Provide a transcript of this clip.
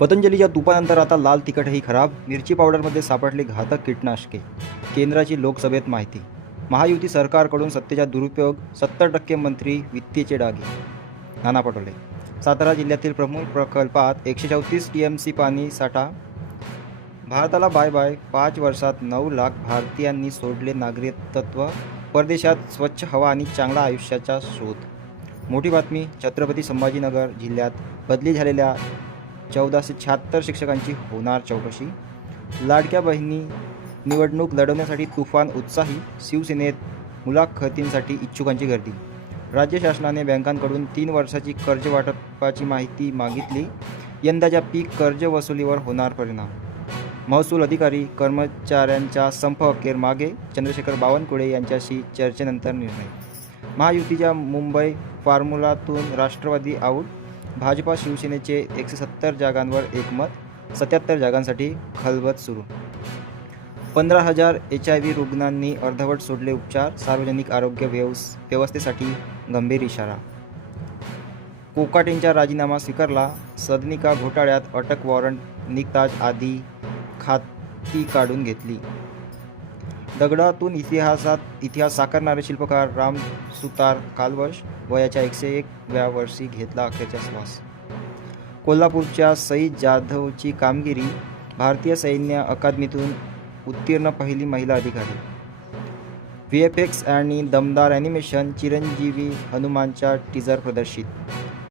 पतंजलीच्या तुपानंतर आता लाल तिखटही खराब, मिरची पावडरमध्ये सापडली घातक कीटकनाशके. केंद्राची लोकसभेत माहिती. महायुती सरकारकडून सत्तेचा दुरुपयोग, 70% मंत्री वित्तीचे डागे. नाना पटोले. सातारा जिल्ह्यातील प्रमुख प्रकल्पात 134 TMC पाणी साठा. भारताला बाय बाय. 5 वर्षात 9 लाख भारतीयांनी सोडले नागरिकत्व. परदेशात स्वच्छ हवा आणि चांगला आयुष्याचा शोध. मोठी बातमी. छत्रपती संभाजीनगर जिल्ह्यात बदली झालेल्या 1476 शिक्षकांची होणार चौकशी. लाडक्या बहिणी निवडणूक लढवण्यासाठी तुफान उत्साही. शिवसेनेत मुलाखतींसाठी इच्छुकांची गर्दी. राज्य शासनाने बँकांकडून 3 वर्षाची कर्जवाटपाची माहिती मागितली. यंदाच्या पीक कर्ज वसुलीवर होणार परिणाम. महसूल अधिकारी कर्मचाऱ्यांचा संप अखेर मागे. चंद्रशेखर बावनकुळे यांच्याशी चर्चेनंतर निर्णय. महायुतीच्या मुंबई फॉर्म्युलातून राष्ट्रवादी आऊट. भाजपा शिवसेनेचे 170 जागांवर एकमत. 77 जागांसाठी खलबत सुरू. 15,000 HIV रुग्णांनी अर्धवट सोडले उपचार. सार्वजनिक आरोग्य व्यवस्थेसाठी गंभीर इशारा. कोकाटेंचा राजीनामा स्वीकारला. सदनिका घोटाळ्यात अटक वॉरंट निघताच आधी खाती काढून घेतली. दगडातून इतिहास साकारणारे शिल्पकार राम सुतार कालवश. वयाच्या 101व्या वर्षी घेतला अखेरचा श्वास. कोल्हापूरच्या सई जाधवची कामगिरी. भारतीय सैन्य अकादमीतून उत्तीर्ण पहिली महिला अधिकारी. VFX आणि दमदार ॲनिमेशन. चिरंजीवी हनुमानचा टीजर प्रदर्शित.